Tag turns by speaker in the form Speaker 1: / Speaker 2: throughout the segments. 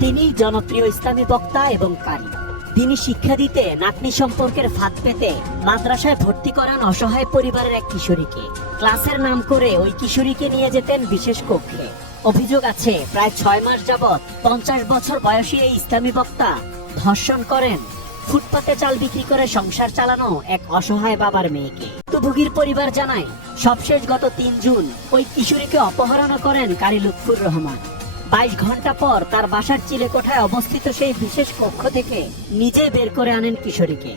Speaker 1: তিনি জনপ্রিয় ইসলামী বক্তা এবং কারি। তিনি শিক্ষা দিতে, নাতনি সম্পর্কের ফাঁদ পেতে, মাদ্রাসায় ভর্তি করান অসহায় পরিবারের এক কিশোরীকে। ক্লাসের নাম করে ওই কিশোরীকে নিয়ে যেতেন বিশেষ কক্ষে। অভিযোগ আছে, প্রায় ছয় মাস যাবৎ পঞ্চাশ বছর বয়সী এই ইসলামী বক্তা ধর্ষণ করেন। ফুটপাতে চাল বিক্রি করে সংসার চালানো এক অসহায় বাবার মেয়েকে। ভুক্তভোগীর পরিবার জানায়, সবশেষ গত তিন জুন ওই কিশোরীকে অপহরণ করেন কারি লুৎফুর রহমান। বাইশ ঘণ্টা পর তার বাসার চিলে কোঠায় অবস্থিত সেই বিশেষ কক্ষ থেকে নিজে বের করে আনেন কিশোরীকে।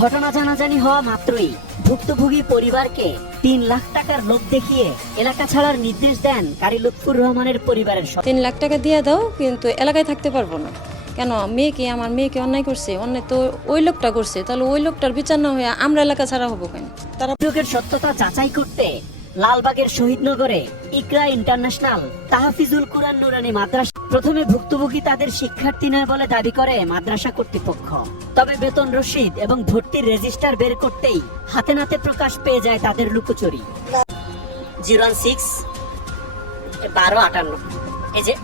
Speaker 1: ঘটনা জানাজানি হওয়া মাত্রই ভুক্তভোগী পরিবারকে তিন লাখ টাকার লোভ দেখিয়ে এলাকা ছাড়ার নির্দেশ দেন কারি লুৎফুর রহমানের পরিবারের
Speaker 2: তিন লাখ টাকা দিয়ে দাও কিন্তু এলাকায় থাকতে পারব না। কেন? মেয়েকে আমার মেয়েকে অন্যায় করছে। অন্যায় তো ওই লোকটা করছে। তাহলে ওই লোকটার বিচার না হয়ে আমরা এলাকা ছাড়া হব কেন? তারা
Speaker 1: সত্যতা যাচাই করতে লালবাগের শহীদনগরে ইকরা ইন্টারন্যাশনাল তাহাফিজুল কুরআন নুরানি মাদ্রাসা। প্রথমে ভুক্তভোগী তাদের শিক্ষার্থী নয় বলে দাবি করে মাদ্রাসা কর্তৃপক্ষ। তবে বেতন রসিদ এবং ভর্তির রেজিস্টার বের করতেই হাতে নাতে প্রকাশ পেয়ে যায় তাদের লুকোচুরি। জিরো ওয়ান সিক্স, বারো আটান্ন। এই যে,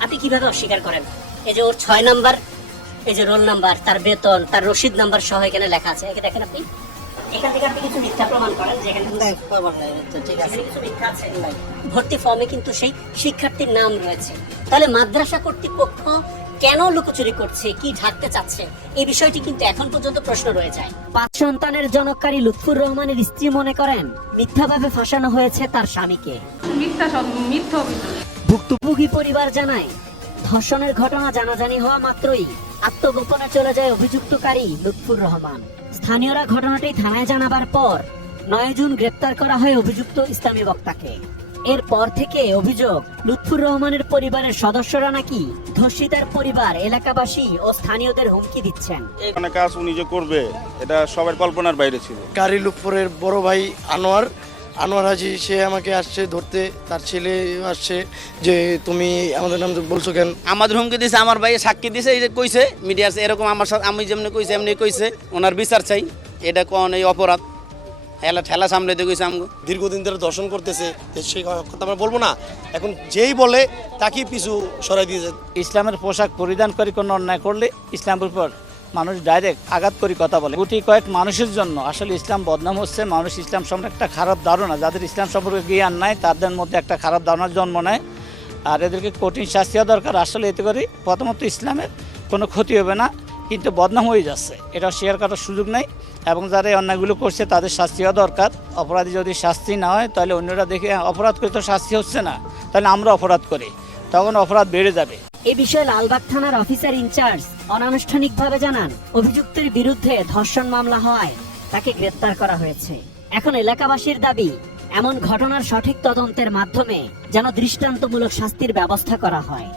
Speaker 1: আপনি কীভাবে অস্বীকার করেন? এই যে ওর ছয় নাম্বার, এই যে রোল নাম্বার, তার বেতন, তার রসিদ নাম্বার সহ এখানে লেখা আছে। একে দেখেন আপনি। এখান থেকে আপনি কিছু মিথ্যা প্রমাণ করেন যেখানে
Speaker 3: ঠিক আছে।
Speaker 1: কিছু মিথ্যা আছে? ভর্তি ফর্মে কিন্তু সেই শিক্ষার্থীর নাম রয়েছে। তাহলে মাদ্রাসা কর্তৃপক্ষ কেন লুকোচুরি করছে কি ঢাকতে চাচ্ছে? এই বিষয়টি কিন্তু এখন পর্যন্ত প্রশ্ন রয়ে যায়। পাঁচ সন্তানের জনককারী লুৎফুর রহমানের স্ত্রী মনে করেন মিথ্যাভাবে ফাঁসানো হয়েছে তার স্বামীকে।
Speaker 4: মিথ্যা সব মিথ্যা
Speaker 1: ভুক্তভোগী পরিবার জানায় ধর্ষণের ঘটনা জানাজানি হওয়া মাত্রই আত্মগোপনে চলে যায় অভিযুক্তকারী লুৎফুর রহমান। স্থানীয়রা ঘটনাটি থানায় জানাবার পর নয় জুন গ্রেপ্তার করা হয় অভিযুক্ত ইসলামী বক্তাকে। এরপর থেকে অভিযোগ লুৎফুর রহমানের পরিবারের সদস্যরা নাকি ধর্ষিতার পরিবার এলাকাবাসী ও স্থানীয়দের হুমকি দিচ্ছেন।
Speaker 5: এখানে কাজ উনি যে করবে এটা সবার কল্পনার বাইরে ছিল।
Speaker 3: কারি লুকপুরের বড় ভাই আনোয়ার আনোয়ার হাজি সে আমাকে আসছে ধরতে তার ছেলে আসছে যে তুমি আমাদের নাম বলছো কেন?
Speaker 6: আমাদের হুমকি দিছে আমার ভাই সাক্ষী দিছে এই যে কইছে মিডিয়া এরকম আমার সাথে আমি যেমনি কইছে এমনি কইছে ওনার বিচার চাই। এটা কোন এই অপরাধ? এলা ঠেলা সামলে দিয়ে কইছে আমগো।
Speaker 7: দীর্ঘদিন ধরে দর্শন করতেছে তো সেই কথা আমরা বলব না। এখন যেই বলে তাকেই পিছু সরাই দিয়েছে।
Speaker 8: ইসলামের পোশাক পরিধান করে কোনো অন্যায় করলে ইসলামের উপর মানুষ ডাইরেক্ট আঘাত করি কথা বলে। গুটি কয়েক মানুষের জন্য আসলে ইসলাম বদনাম হচ্ছে, মানুষ ইসলাম সম্পর্কে একটা খারাপ ধারণা। যাদের ইসলাম সম্পর্কে জ্ঞান নাই, তাদের মধ্যে একটা খারাপ ধারণার জন্ম নেয়। আর এদেরকে কঠিন শাস্তি দরকার। আসলে এতে করে প্রথমত ইসলামের কোনো ক্ষতি হবে না, কিন্তু বদনাম হয়ে যাচ্ছে। এটা শেয়ার করার সুযোগ নেই। এবং যারা এই অন্যায়গুলো করছে, তাদের শাস্তি হওয়া দরকার। অপরাধী যদি শাস্তি না হয়, তাহলে অন্যরা দেখে অপরাধ করে তো শাস্তি হচ্ছে না। তাহলে আমরা অপরাধ করি। তখন অপরাধ বেড়ে যাবে।
Speaker 1: এ বিষয়ে লালবাগ থানার অফিসার ইনচার্জ অনানুষ্ঠানিকভাবে জানান, অভিযুক্তের বিরুদ্ধে ধর্ষণ মামলা হওয়ায় তাকে গ্রেপ্তার করা হয়েছে। এখন এলাকাবাসীর দাবি, এমন ঘটনার সঠিক তদন্তের মাধ্যমে যেন দৃষ্টান্তমূলক শাস্তির ব্যবস্থা করা হয়।